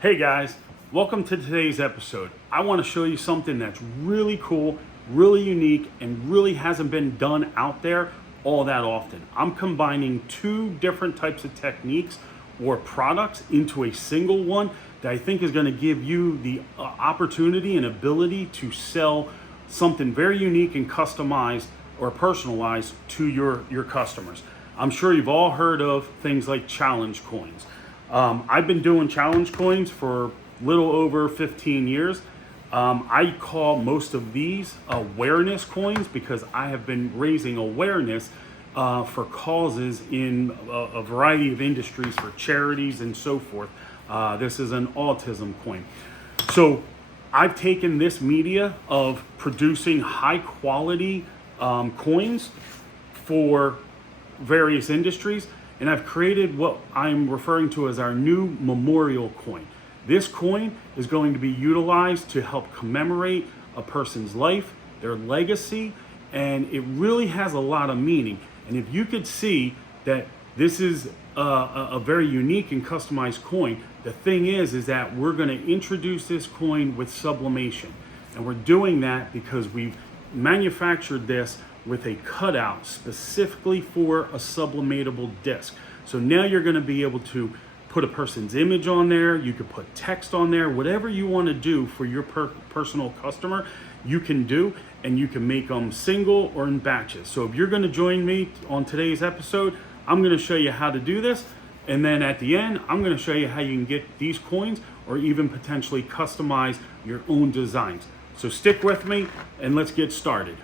Hey guys, welcome to today's episode. I want to show you something that's really cool, really unique, and really hasn't been done out there all that often. I'm combining two different types of techniques or products into a single one that I think is going to give you the opportunity and ability to sell something very unique and customized or personalized to your customers. I'm sure you've all heard of things like challenge coins. I've been doing challenge coins for a little over 15 years. I call most of these awareness coins because I have been raising awareness for causes in a variety of industries, for charities and so forth. This is an autism coin. So I've taken this media of producing high quality coins for various industries, and I've created what I'm referring to as our new memorial coin. This coin is going to be utilized to help commemorate a person's life, their legacy, and it really has a lot of meaning. And if you could see that this is a very unique and customized coin, the thing is that we're going to introduce this coin with sublimation. And we're doing that because we've manufactured this with a cutout specifically for a sublimatable disc. So now you're going to be able to put a person's image on there, you could put text on there, whatever you want to do for your personal customer, you can do, and you can make them single or in batches. So if you're going to join me on today's episode, I'm going to show you how to do this, and then at the end, I'm going to show you how you can get these coins or even potentially customize your own designs. So stick with me and let's get started.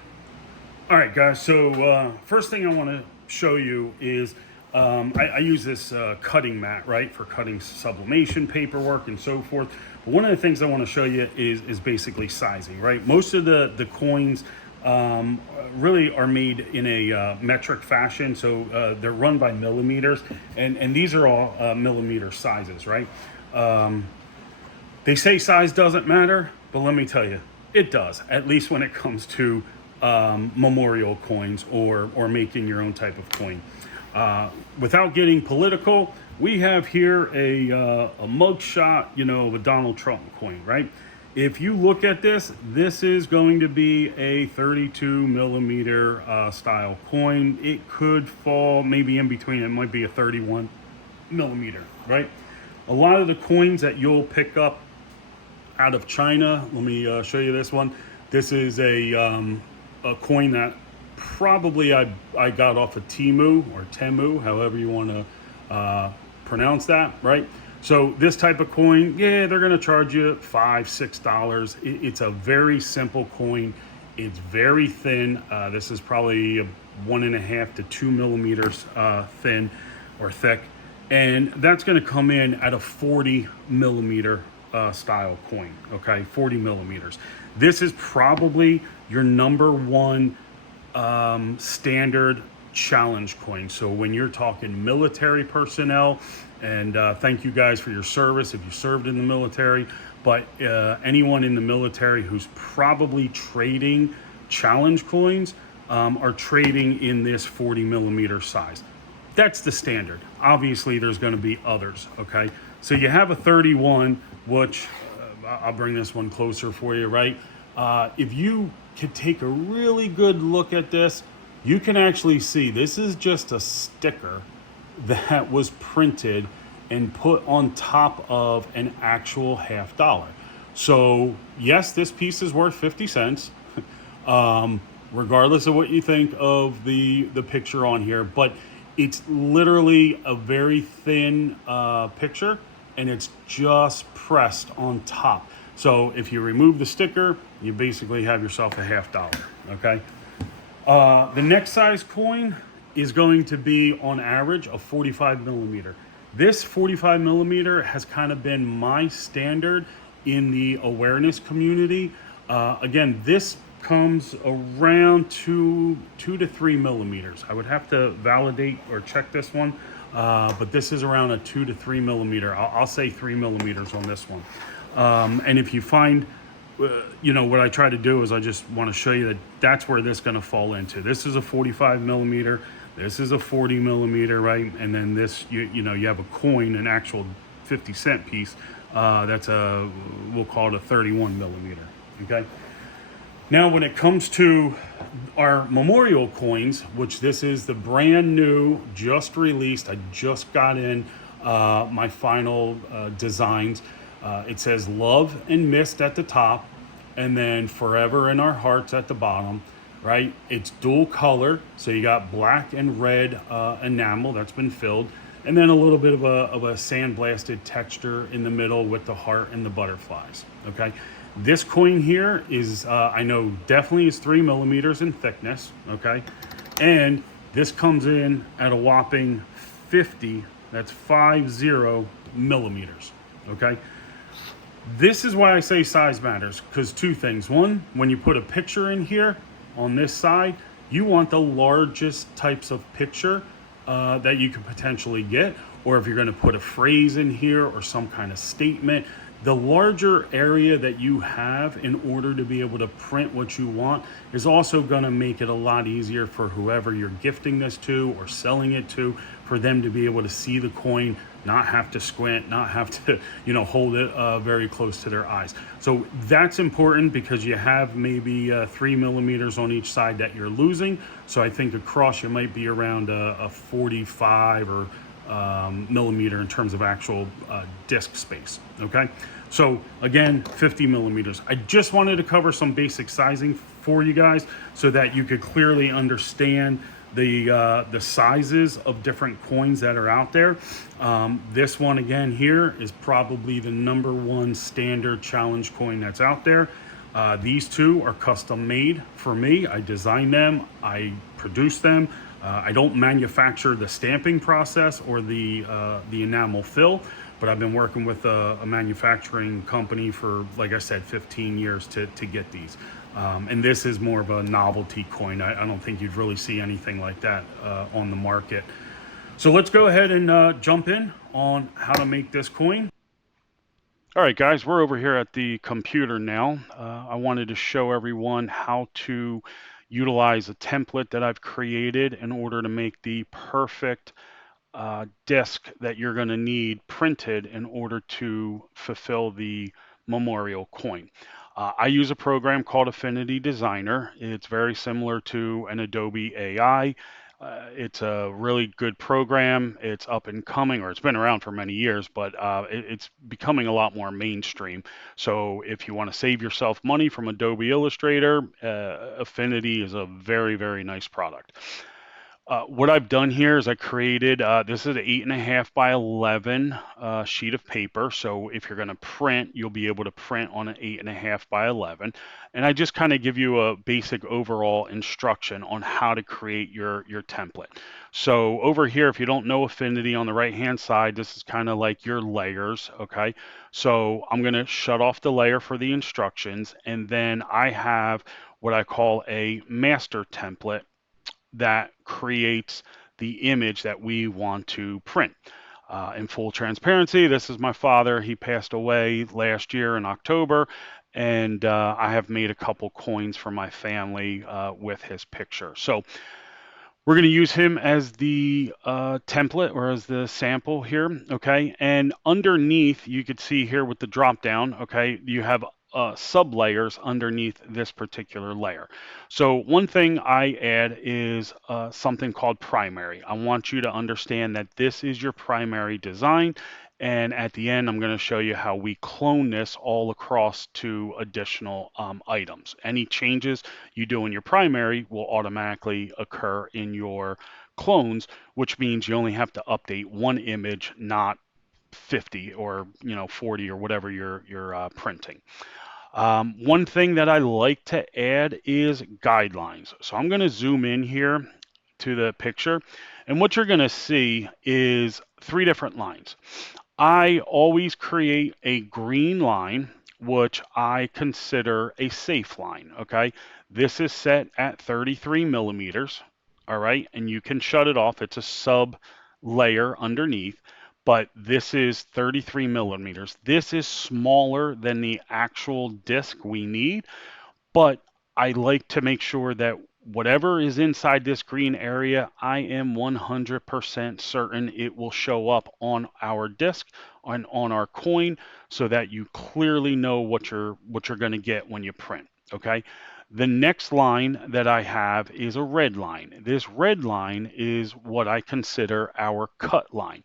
All right, guys, so first thing I want to show you is I use this cutting mat, right, for cutting sublimation paperwork and so forth. But one of the things I want to show you is basically sizing, right? Most of the coins really are made in a metric fashion, so they're run by millimeters, and these are all millimeter sizes, right? They say size doesn't matter, but let me tell you, it does, at least when it comes to memorial coins or making your own type of coin. Without getting political, we have here a mugshot, of a Donald Trump coin, right? If you look at this, this is going to be a 32 millimeter style coin. It could fall maybe in between. It might be a 31 millimeter, right? A lot of the coins that you'll pick up out of China, let me show you this one. This is a coin that probably I got off of Temu, however you want to pronounce that, right? So this type of coin, yeah, they're going to charge you $5-6. It's a very simple coin. It's very thin. This is probably 1.5 to 2 millimeters thin or thick, and that's going to come in at a 40 millimeter style coin. Okay, 40 millimeters. This is probably your number one standard challenge coin. So when you're talking military personnel, and thank you guys for your service if you served in the military, but anyone in the military who's probably trading challenge coins are trading in this 40 millimeter size. That's the standard. Obviously there's going to be others. Okay, so you have a 31, which I'll bring this one closer for you, right? If you could take a really good look at this, you can actually see this is just a sticker that was printed and put on top of an actual $50. So yes, this piece is worth 50 cents, regardless of what you think of the picture on here, but it's literally a very thin picture, and it's just pressed on top. So if you remove the sticker, you basically have yourself a $50, okay? The next size coin is going to be, on average, a 45 millimeter. This 45 millimeter has kind of been my standard in the awareness community. Again, this comes around 2 to 3 millimeters. I would have to validate or check this one, but this is around a 2 to 3 millimeter. I'll say 3 millimeters on this one. And if you find, what I try to do is I just want to show you that that's where this is going to fall into. This is a 45 millimeter. This is a 40 millimeter, right? And then this, you have a coin, an actual 50-cent piece That's a, we'll call it a 31 millimeter. Okay. Now, when it comes to our memorial coins, which this is the brand new, just released, I just got in my final designs. It says love and mist at the top, and then forever in our hearts at the bottom, right? It's dual color, so you got black and red enamel that's been filled, and then a little bit of a sandblasted texture in the middle with the heart and the butterflies, okay? This coin here is, I know definitely is 3 millimeters in thickness, okay? And this comes in at a whopping 50, that's 50 millimeters, okay? This is why I say size matters, because two things. One, when you put a picture in here on this side, you want the largest types of picture that you could potentially get. Or if you're going to put a phrase in here or some kind of statement, the larger area that you have in order to be able to print what you want is also going to make it a lot easier for whoever you're gifting this to or selling it to, for them to be able to see the coin, not have to squint, not have to, hold it very close to their eyes. So that's important because you have maybe 3 millimeters on each side that you're losing. So I think across you might be around a 45 or millimeter in terms of actual disk space. Okay, so again, 50 millimeters. I just wanted to cover some basic sizing for you guys so that you could clearly understand the sizes of different coins that are out there. This one again here is probably the #1 standard challenge coin that's out there. These two are custom made for me. I design them, I produce them. I don't manufacture the stamping process or the enamel fill, but I've been working with a manufacturing company for, like I said, 15 years to get these. And this is more of a novelty coin. I don't think you'd really see anything like that on the market. So let's go ahead and jump in on how to make this coin. All right, guys, we're over here at the computer now. I wanted to show everyone how to utilize a template that I've created in order to make the perfect disc that you're going to need printed in order to fulfill the memorial coin. I use a program called Affinity Designer. It's very similar to an Adobe AI. It's a really good program. It's up and coming, or it's been around for many years, but it's becoming a lot more mainstream. So if you want to save yourself money from Adobe Illustrator, Affinity is a very, very nice product. What I've done here is I created, this is an 8.5 by 11 sheet of paper. So if you're going to print, you'll be able to print on an 8.5 by 11. And I just kind of give you a basic overall instruction on how to create your template. So over here, if you don't know Affinity, on the right hand side, this is kind of like your layers. Okay. So I'm going to shut off the layer for the instructions. And then I have what I call a master template that creates the image that we want to print. In full transparency, this is my father. He passed away last year in October, and I have made a couple coins for my family with his picture. So we're going to use him as the template or as the sample here, okay? And underneath, you could see here with the drop down, okay, you have sub layers underneath this particular layer. So one thing I add is something called primary. I want you to understand that this is your primary design. And at the end, I'm going to show you how we clone this all across to additional items. Any changes you do in your primary will automatically occur in your clones, which means you only have to update one image, not 50 or 40 or whatever you're printing. One thing that I like to add is guidelines. So I'm going to zoom in here to the picture, and what you're going to see is 3 different lines. I always create a green line, which I consider a safe line, okay? This is set at 33 millimeters, all right? And you can shut it off. It's a sub layer underneath, but this is 33 millimeters. This is smaller than the actual disc we need, but I like to make sure that whatever is inside this green area, I am 100% certain it will show up on our disc, on our coin, so that you clearly know what you're going to get when you print. Okay. The next line that I have is a red line. This red line is what I consider our cut line.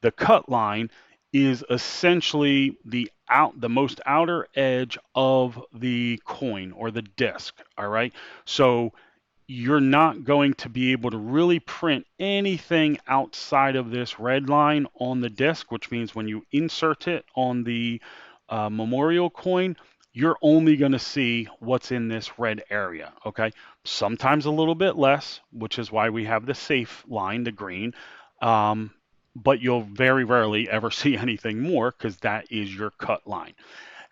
The cut line is essentially the most outer edge of the coin or the disc. All right. So you're not going to be able to really print anything outside of this red line on the disc, which means when you insert it on the memorial coin, you're only going to see what's in this red area. Okay. Sometimes a little bit less, which is why we have the safe line, the green. Um, but you'll very rarely ever see anything more because that is your cut line.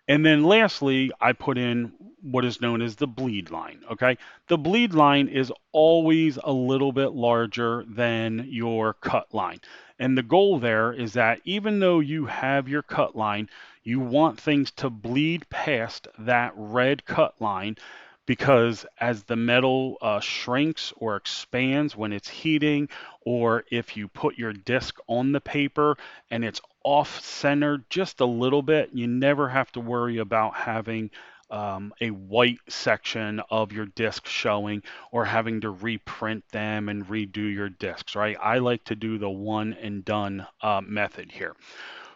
And then lastly, I put in what is known as the bleed line. Okay. The bleed line is always a little bit larger than your cut line. And the goal there is that even though you have your cut line, you want things to bleed past that red cut line, because as the metal shrinks or expands when it's heating, or if you put your disc on the paper and it's off center just a little bit, you never have to worry about having a white section of your disc showing, or having to reprint them and redo your discs, right? I like to do the one and done method here.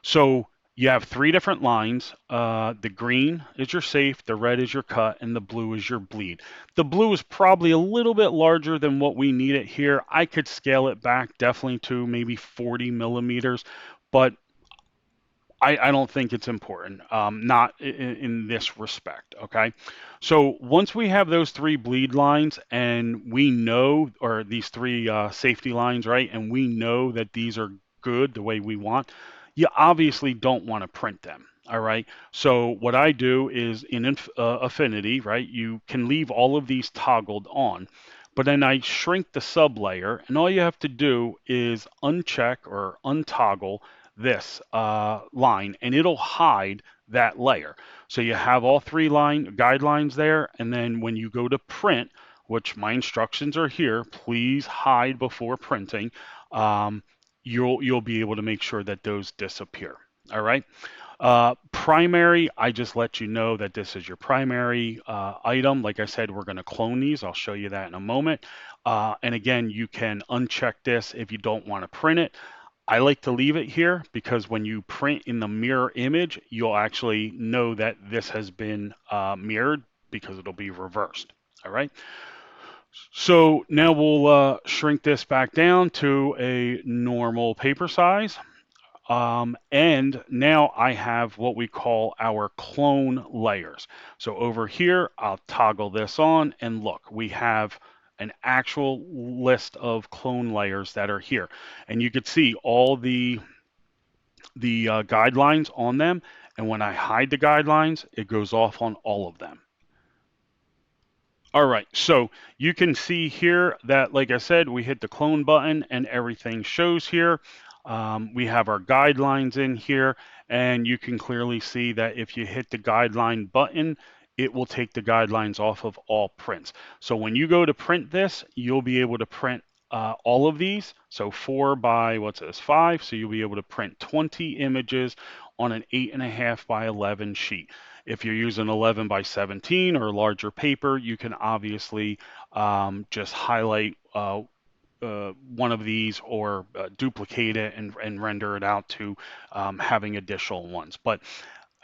So you have three different lines. The green is your safe, the red is your cut, and the blue is your bleed. The blue is probably a little bit larger than what we need it here. I could scale it back definitely to maybe 40 millimeters, but I don't think it's important, not in this respect. Okay. So once we have those three bleed lines and we know, or these three safety lines, right, and we know that these are good the way we want, you obviously don't want to print them. All right. So what I do is in Affinity, right, you can leave all of these toggled on, but then I shrink the sub layer, and all you have to do is uncheck or untoggle this line, and it'll hide that layer. So you have all three line guidelines there, and then when you go to print, which my instructions are here, please hide before printing. Um, you'll be able to make sure that those disappear. All right. Primary, I just let you know that this is your primary item. Like I said, we're going to clone these. I'll show you that in a moment. And again, you can uncheck this if you don't want to print it. I like to leave it here because when you print in the mirror image, you'll actually know that this has been mirrored, because it'll be reversed. All right. So now we'll shrink this back down to a normal paper size. And now I have what we call our clone layers. So over here, I'll toggle this on, and look, we have an actual list of clone layers that are here. And you can see all the guidelines on them. And when I hide the guidelines, it goes off on all of them. All right, so you can see here that, like I said, we hit the clone button and everything shows here. We have our guidelines in here, and you can clearly see that if you hit the guideline button, it will take the guidelines off of all prints. So when you go to print this, you'll be able to print all of these. So 4 by, what's this, 5. So you'll be able to print 20 images on an 8.5 by 11 sheet. If you're using 11 by 17 or larger paper, you can obviously just highlight one of these, or duplicate it and render it out to having additional ones. But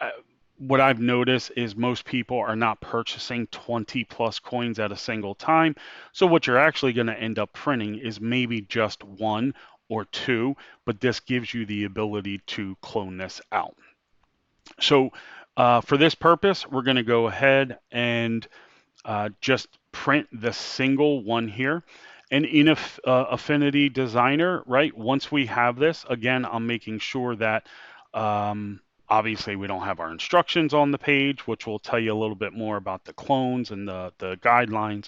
uh, what I've noticed is most people are not purchasing 20 plus coins at a single time. So what you're actually going to end up printing is maybe just one or two, but this gives you the ability to clone this out. So for this purpose, we're going to go ahead and just print the single one here. And in Affinity Designer, right, once we have this, again, I'm making sure that obviously we don't have our instructions on the page, which will tell you a little bit more about the clones and the guidelines.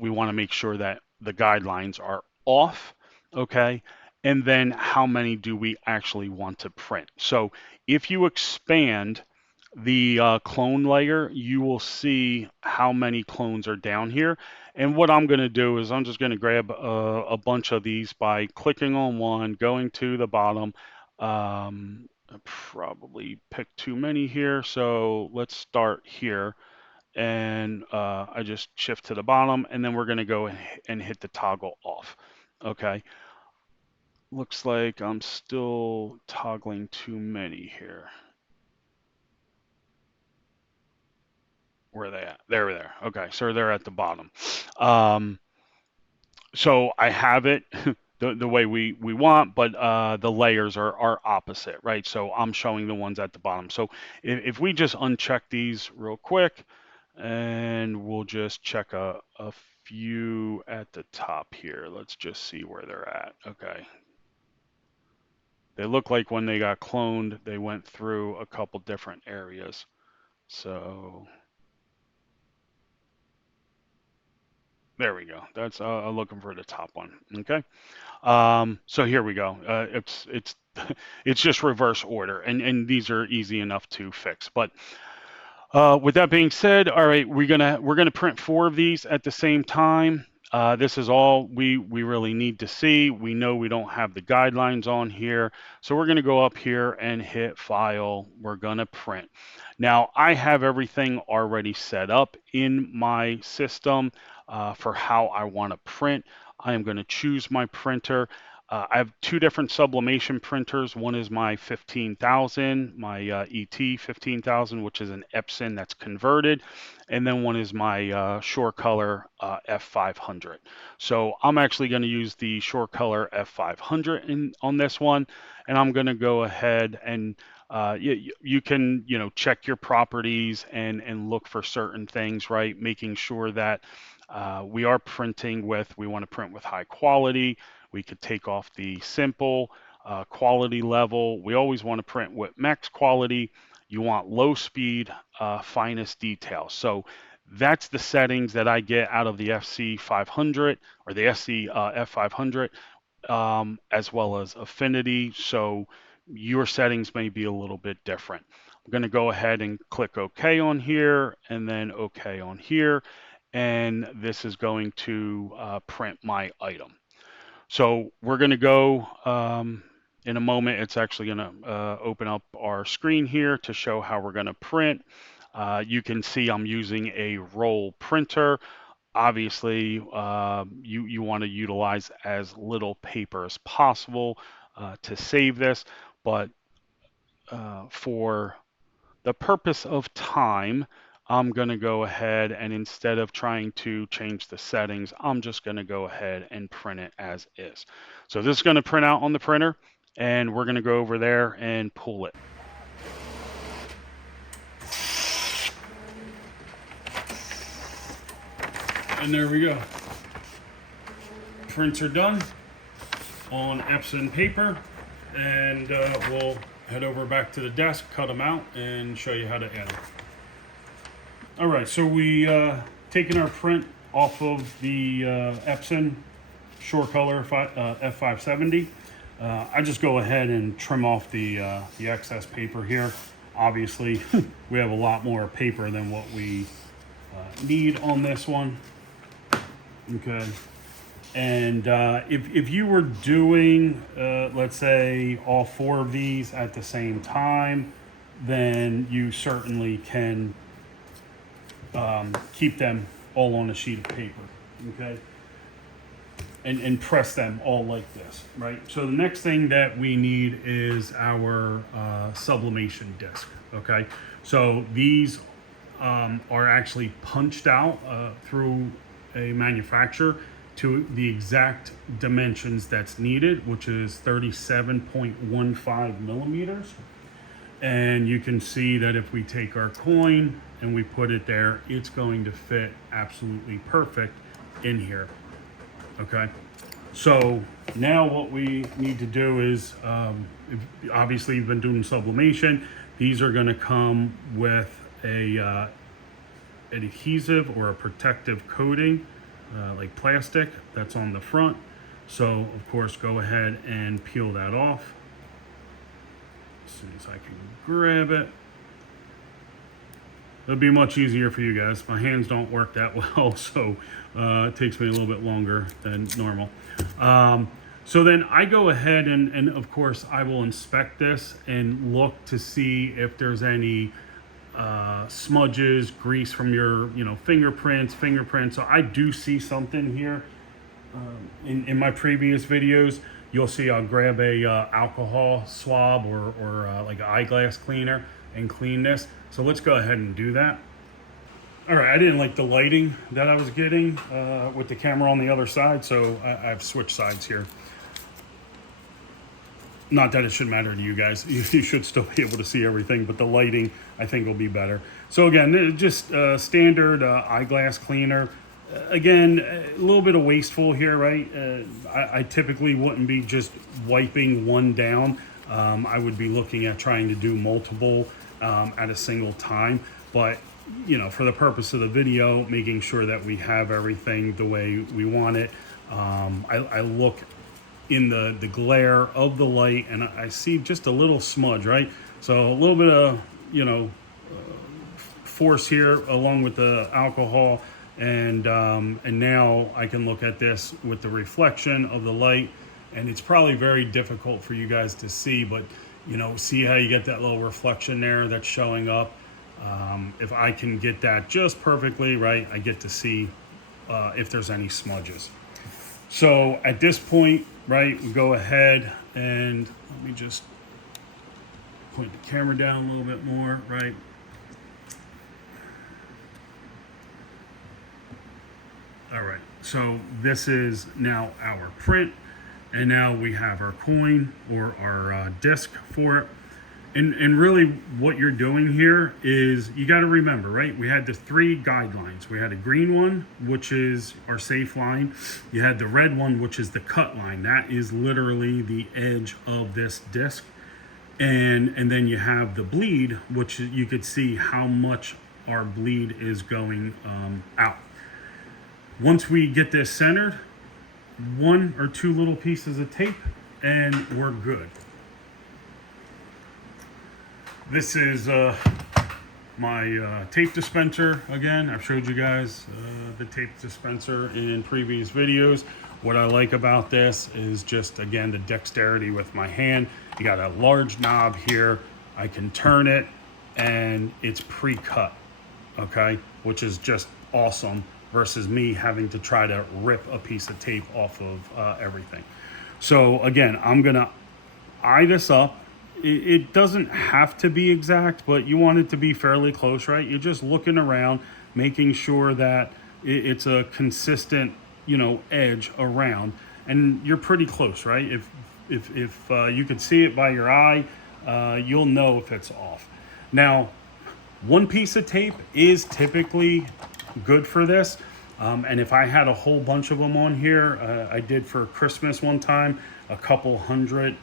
We want to make sure that the guidelines are off, okay? And then how many do we actually want to print? So if you expand the clone layer, you will see how many clones are down here. And what I'm going to do is I'm just going to grab a bunch of these by clicking on one, going to the bottom. I probably picked too many here, so let's start here. And I just shift to the bottom, and then we're going to go and hit the toggle off. Okay. Looks like I'm still toggling too many here. Where are they at? There. Okay, so they're at the bottom. Um, so I have it the way we want, but the layers are opposite, right? So I'm showing the ones at the bottom. So if we just uncheck these real quick, and we'll just check a few at the top here. Let's just see where they're at. Okay. They look like when they got cloned, they went through a couple different areas. So there we go. That's looking for the top one. Okay. So here we go. It's it's just reverse order, and these are easy enough to fix. But with that being said, all right, we're gonna print 4 of these at the same time. This is all we really need to see. We know we don't have the guidelines on here, so we're gonna go up here and hit File. We're gonna print. Now I have everything already set up in my system for how I want to print. I am going to choose my printer. I have 2 different sublimation printers. One is my 15,000, my ET 15,000, which is an Epson that's converted, and then one is my Shore Color F500. So I'm actually going to use the Shore Color F500 on this one, and I'm going to go ahead and you can check your properties and look for certain things, right? Making sure that we want to print with high quality. We could take off the simple quality level. We always want to print with max quality. You want low speed, finest detail. So that's the settings that I get out of the FC 500 or the SC F500, as well as affinity. So your settings may be a little bit different. I'm going to go ahead and click OK on here and then OK on here. And this is going to print my item. So we're going to go in a moment. It's actually going to open up our screen here to show how we're going to print. You can see I'm using a roll printer. Obviously, you want to utilize as little paper as possible to save this, but for the purpose of time, I'm going to go ahead and instead of trying to change the settings, I'm just going to go ahead and print it as is. So this is going to print out on the printer, and we're going to go over there and pull it. And there we go. Prints are done on Epson paper, and we'll head over back to the desk, cut them out, and show you how to add them. All right, so we taken our print off of the Epson Shore Color F570. I just go ahead and trim off the excess paper here. Obviously, we have a lot more paper than what we need on this one. Okay. And if you were doing, let's say, all 4 of these at the same time, then you certainly can keep them all on a sheet of paper, okay? And press them all like this, right? So the next thing that we need is our sublimation disc, okay? So these are actually punched out through a manufacturer to the exact dimensions that's needed, which is 37.15 millimeters. And you can see that if we take our coin and we put it there, it's going to fit absolutely perfect in here. Okay. So now what we need to do is, obviously you've been doing sublimation. These are going to come with an adhesive or a protective coating, like plastic, that's on the front. So of course, go ahead and peel that off. As soon as I can grab it. it'll be much easier for you guys. My hands don't work that well, so it takes me a little bit longer than normal. So then I go ahead and of course I will inspect this and look to see if there's any smudges, grease from your fingerprints. So I do see something here. In my previous videos, you'll see I'll grab a alcohol swab or like an eyeglass cleaner and clean this. So let's go ahead and do that. All right, I didn't like the lighting that I was getting with the camera on the other side, so I've switched sides here. Not that it should matter to you guys. You should still be able to see everything, but the lighting, I think, will be better. So again, just standard eyeglass cleaner. Again, a little bit of wasteful here, right? I typically wouldn't be just wiping one down. I would be looking at trying to do multiple at a single time. But, for the purpose of the video, making sure that we have everything the way we want it. I look in the glare of the light and I see just a little smudge, right? So a little bit of, force here along with the alcohol. And now I can look at this with the reflection of the light, and it's probably very difficult for you guys to see, but see how you get that little reflection there that's showing up. If I can get that just perfectly right, I get to see if there's any smudges. So at this point, right, we go ahead and let me just point the camera down a little bit more, right? All right, so this is now our print, and now we have our coin or our disc for it. And really what you're doing here is, you got to remember, right? We had the 3 guidelines. We had a green one, which is our safe line. You had the red one, which is the cut line. That is literally the edge of this disc. And then you have the bleed, which you could see how much our bleed is going out. Once we get this centered, 1 or 2 little pieces of tape, and we're good. This is my tape dispenser. Again, I've showed you guys the tape dispenser in previous videos. What I like about this is just, again, the dexterity with my hand. You got a large knob here. I can turn it, and it's pre-cut, okay? Which is just awesome, versus me having to try to rip a piece of tape off of everything. So again, I'm gonna eye this up. It doesn't have to be exact, but you want it to be fairly close, right? You're just looking around, making sure that it's a consistent, edge around, and you're pretty close, right? If you could see it by your eye, you'll know if it's off. Now, 1 piece of tape is typically good for this. And if I had a whole bunch of them on here, I did for Christmas one time, a couple hundred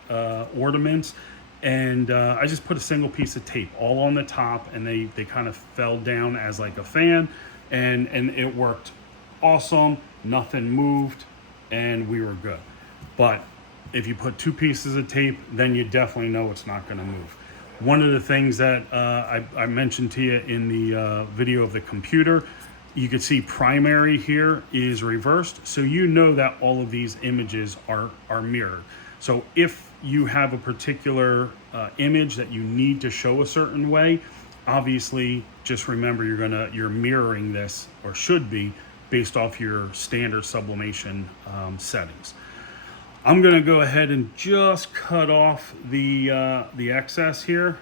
ornaments, and I just put a single piece of tape all on the top, and they kind of fell down as like a fan, and it worked awesome. Nothing moved, and we were good. But if you put 2 pieces of tape, then you definitely know it's not going to move. One of the things that I mentioned to you in the video of the computer, you can see primary here is reversed, so you know that all of these images are mirrored. So if you have a particular image that you need to show a certain way, obviously just remember you're mirroring this, or should be, based off your standard sublimation settings. I'm gonna go ahead and just cut off the excess here,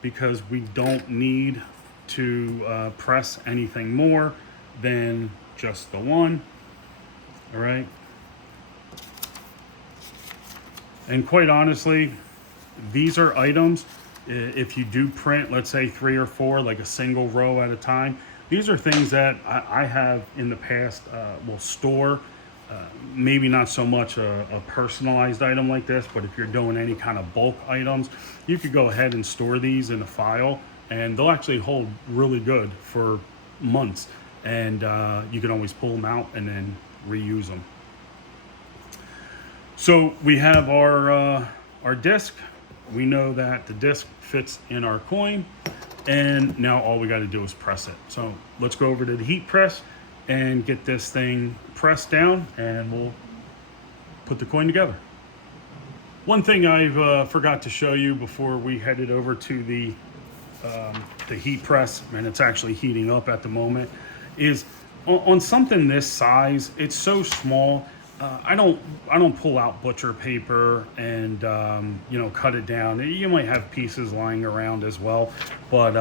because we don't need to press anything more than just the one. All right. And quite honestly, these are items, if you do print, let's say 3 or 4, like a single row at a time, these are things that I have in the past will store. Maybe not so much a personalized item like this, but if you're doing any kind of bulk items, you could go ahead and store these in a file, and they'll actually hold really good for months. And you can always pull them out and then reuse them. So we have our disc. We know that the disc fits in our coin. And now all we got to do is press it. So let's go over to the heat press and get this thing pressed down, and we'll put the coin together. One thing I've forgot to show you before we headed over to the heat press, and it's actually heating up at the moment, is on something this size, it's so small. I don't pull out butcher paper and cut it down. You might have pieces lying around as well, but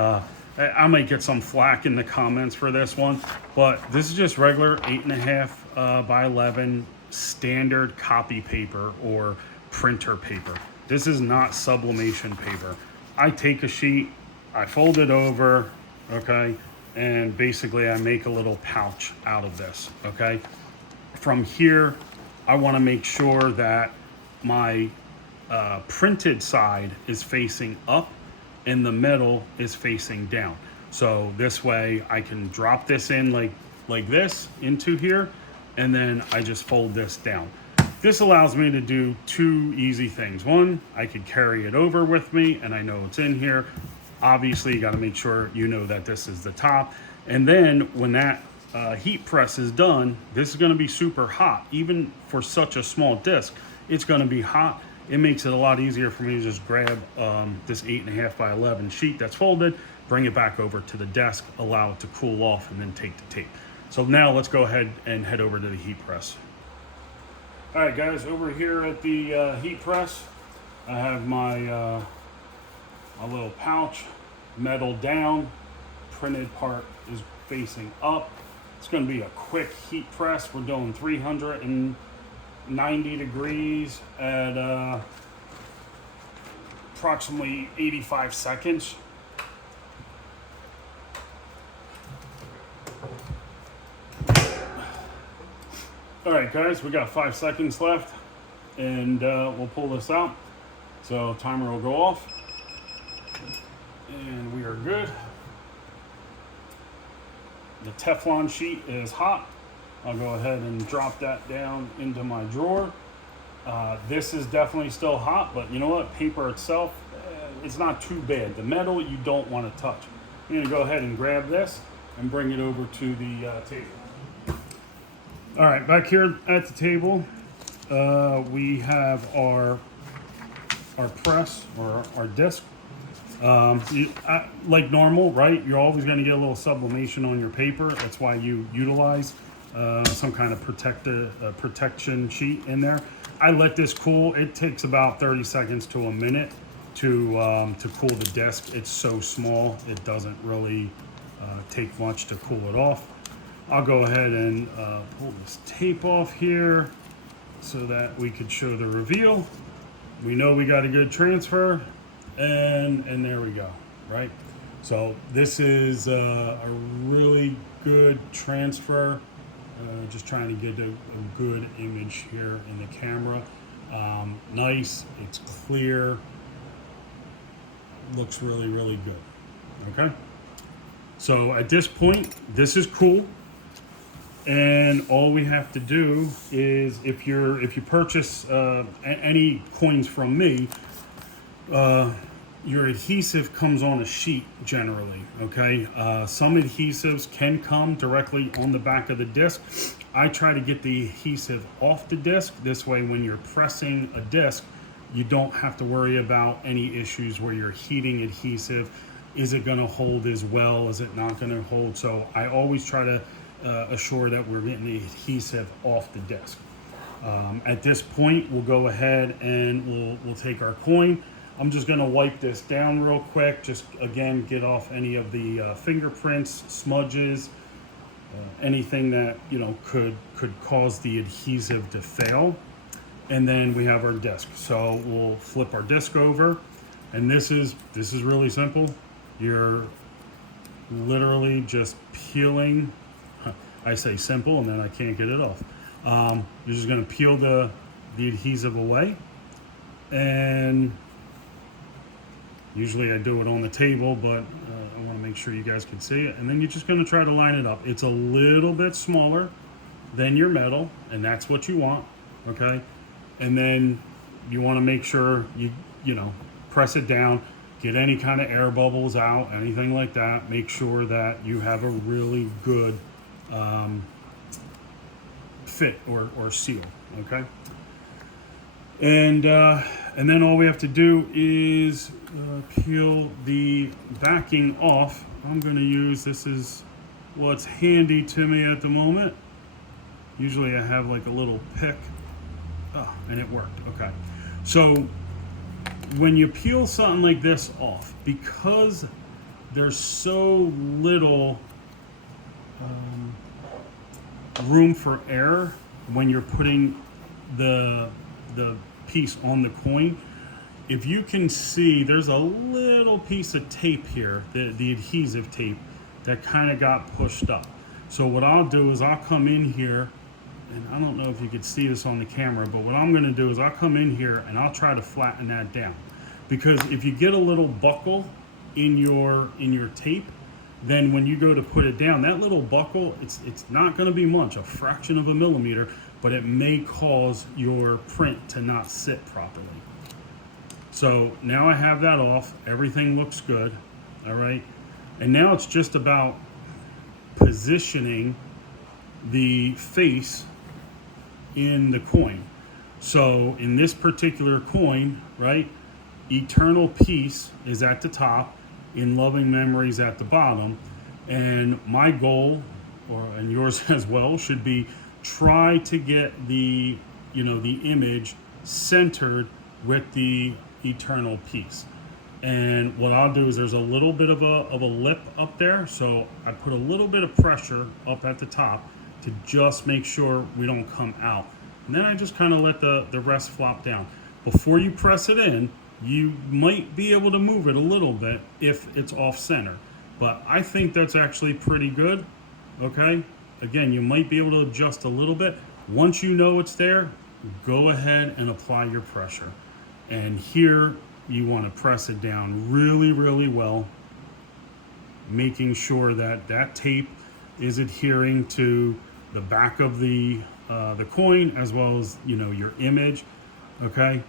I might get some flack in the comments for this one. But this is just regular 8.5 by 11 standard copy paper or printer paper. This is not sublimation paper. I take a sheet, I fold it over, okay, and basically I make a little pouch out of this, okay. From here, I want to make sure that my printed side is facing up and the metal is facing down. So this way I can drop this in like this into here, and then I just fold this down. This allows me to do two easy things. One, I could carry it over with me and I know it's in here. Obviously, you got to make sure you know that this is the top. And then when that heat press is done, this is going to be super hot. Even for such a small disc, it's going to be hot. It makes it a lot easier for me to just grab this 8.5 by 11 sheet that's folded, bring it back over to the desk, allow it to cool off, and then take the tape. So now let's go ahead and head over to the heat press. All right, guys, over here at the heat press, I have my little pouch, metal down, printed part is facing up. It's going to be a quick heat press. We're doing 390 degrees at approximately 85 seconds. All right, guys, we got 5 seconds left, and we'll pull this out. So timer will go off, and we are good. The Teflon sheet is hot. I'll go ahead and drop that down into my drawer. This is definitely still hot, but you know what? Paper itself, it's not too bad. The metal you don't want to touch. I'm gonna go ahead and grab this and bring it over to the table. All right, back here at the table, we have our press or our disc. Like normal, right? You're always going to get a little sublimation on your paper. That's why you utilize some kind of protection sheet in there. I let this cool. It takes about 30 seconds to a minute to cool the disc. It's so small, it doesn't really take much to cool it off. I'll go ahead and pull this tape off here so that we could show the reveal. We know we got a good transfer. And there we go, right? So this is a really good transfer. Just trying to get a good image here in the camera. Nice, it's clear, looks really, really good, okay? So at this point, this is cool. And all we have to do is, if you purchase any coins from me, your adhesive comes on a sheet generally, okay? Some adhesives can come directly on the back of the disc. I try to get the adhesive off the disc. This way, when you're pressing a disc, you don't have to worry about any issues where you're heating adhesive. Is it gonna hold as well? Is it not gonna hold? So I always try to assure that we're getting the adhesive off the disc. At this point, we'll go ahead and we'll take our coin. I'm just gonna wipe this down real quick, just again get off any of the fingerprints, smudges, anything that could cause the adhesive to fail. And then we have our disc. So we'll flip our disc over, and this is really simple. You're literally just peeling. I say simple, and then I can't get it off. You're just gonna peel the adhesive away, and usually I do it on the table, but I want to make sure you guys can see it. And then you're just going to try to line it up. It's a little bit smaller than your metal, and that's what you want, okay? And then you want to make sure you press it down. get any kind of air bubbles out, anything like that. Make sure that you have a really good fit or seal, okay? And then all we have to do is peel the backing off. I'm going to use, this is what's handy to me at the moment. Usually I have like a little pick. Oh, and it worked, okay. So when you peel something like this off, because there's so little room for error when you're putting the piece on the coin, if you can see, there's a little piece of tape here, the adhesive tape, that kind of got pushed up. So what I'll do is I'll come in here, and I don't know if you could see this on the camera, but what I'm going to do is I'll come in here and I'll try to flatten that down. Because if you get a little buckle in your tape, then when you go to put it down, that little buckle, it's not going to be much, a fraction of a millimeter, but it may cause your print to not sit properly. So now I have that off, everything looks good, all right? And now it's just about positioning the face in the coin. So in this particular coin, right, Eternal Peace is at the top, In Loving Memories at the bottom, and my goal, and yours as well, should be try to get the image centered with the Eternal Peace. And what I'll do is there's a little bit of a lip up there, so I put a little bit of pressure up at the top to just make sure we don't come out. And then I just kind of let the rest flop down. Before you press it in, you might be able to move it a little bit if it's off center. But I think that's actually pretty good, okay? Again, you might be able to adjust a little bit. Once you know it's there, go ahead and apply your pressure. And here, you want to press it down really, really well, making sure that that tape is adhering to the back of the coin as well as your image, okay?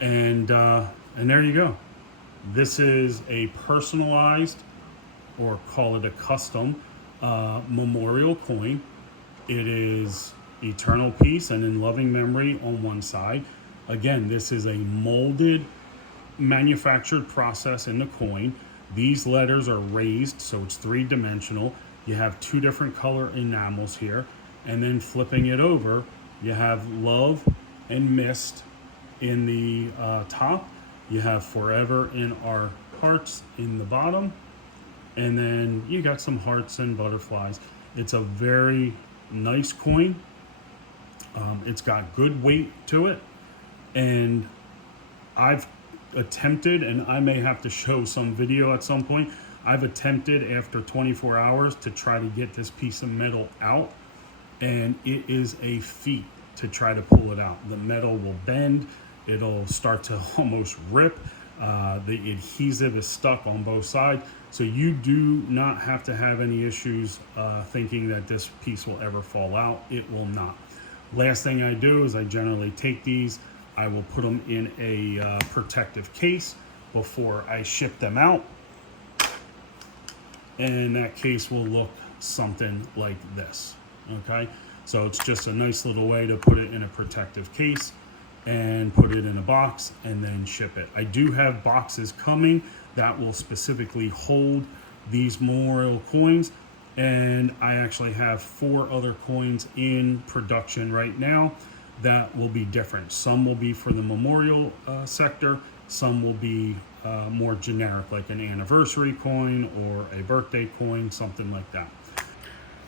And there you go. This is a personalized, or call it a custom, memorial coin. It is Eternal Peace and In Loving Memory on one side. Again, this is a molded, manufactured process in the coin. These letters are raised, so it's three-dimensional. You have two different color enamels here, and then flipping it over, you have love and mist in the top. You have forever in our hearts in the bottom, and then you got some hearts and butterflies. It's a very nice coin. It's got good weight to it, and I've attempted, and I may have to show some video at some point, I've attempted after 24 hours to try to get this piece of metal out, and it is a feat to try to pull it out. The metal will bend, it'll start to almost rip, the adhesive is stuck on both sides, so you do not have to have any issues thinking that this piece will ever fall out. It will not. Last thing I do is I generally take these, I will put them in a protective case before I ship them out. And that case will look something like this, okay? So it's just a nice little way to put it in a protective case and put it in a box and then ship it. I do have boxes coming that will specifically hold these memorial coins, and I actually have 4 other coins in production right now that will be different. Some will be for the memorial sector, some will be more generic, like an anniversary coin or a birthday coin, something like that.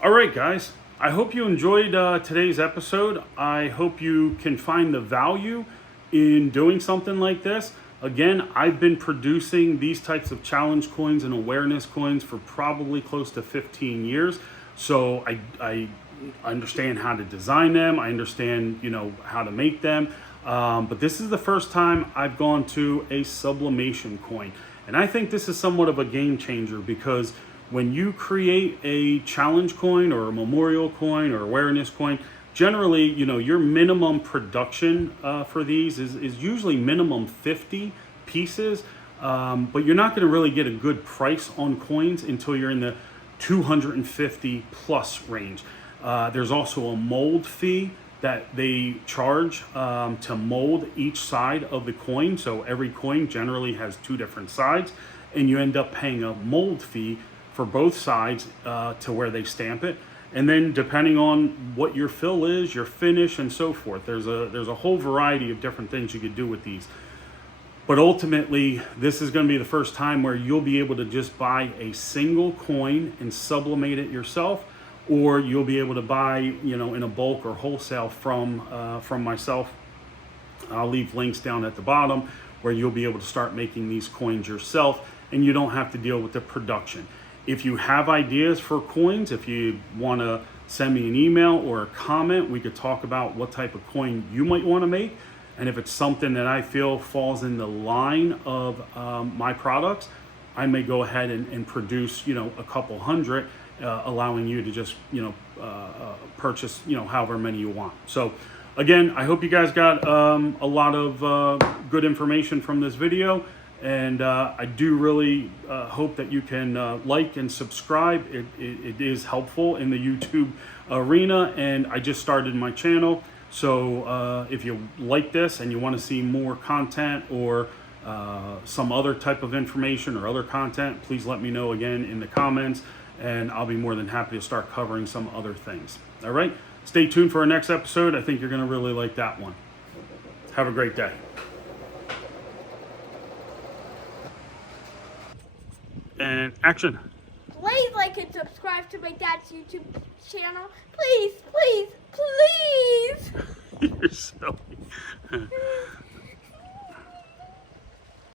All right, guys, I hope you enjoyed today's episode. I hope you can find the value in doing something like this. Again, I've been producing these types of challenge coins and awareness coins for probably close to 15 years. So I understand how to design them. I understand, how to make them. But this is the first time I've gone to a sublimation coin. And I think this is somewhat of a game changer, because when you create a challenge coin or a memorial coin or awareness coin, generally, your minimum production for these is usually minimum 50 pieces. but you're not going to really get a good price on coins until you're in the 250 plus range. There's also a mold fee that they charge to mold each side of the coin. So every coin generally has two different sides, and you end up paying a mold fee for both sides to where they stamp it. And then depending on what your fill is, your finish, and so forth, there's a whole variety of different things you could do with these. But ultimately, this is going to be the first time where you'll be able to just buy a single coin and sublimate it yourself, or you'll be able to buy, you know, in a bulk or wholesale from myself. I'll leave links down at the bottom where you'll be able to start making these coins yourself, and you don't have to deal with the production. If you have ideas for coins, if you want to send me an email or a comment, we could talk about what type of coin you might want to make. And if it's something that I feel falls in the line of my products, I may go ahead and produce, you know, a couple hundred, allowing you to just, you know, purchase, you know, however many you want. So again, I hope you guys got a lot of good information from this video. And I do really hope that you can like and subscribe. It is helpful in the YouTube arena, and I just started my channel. So if you like this and you want to see more content or some other type of information or other content, please let me know again in the comments, and I'll be more than happy to start covering some other things. All right, stay tuned for our next episode. I think you're going to really like that one. Have a great day. And action. Please like and subscribe to my dad's YouTube channel. Please, please, please. You're silly.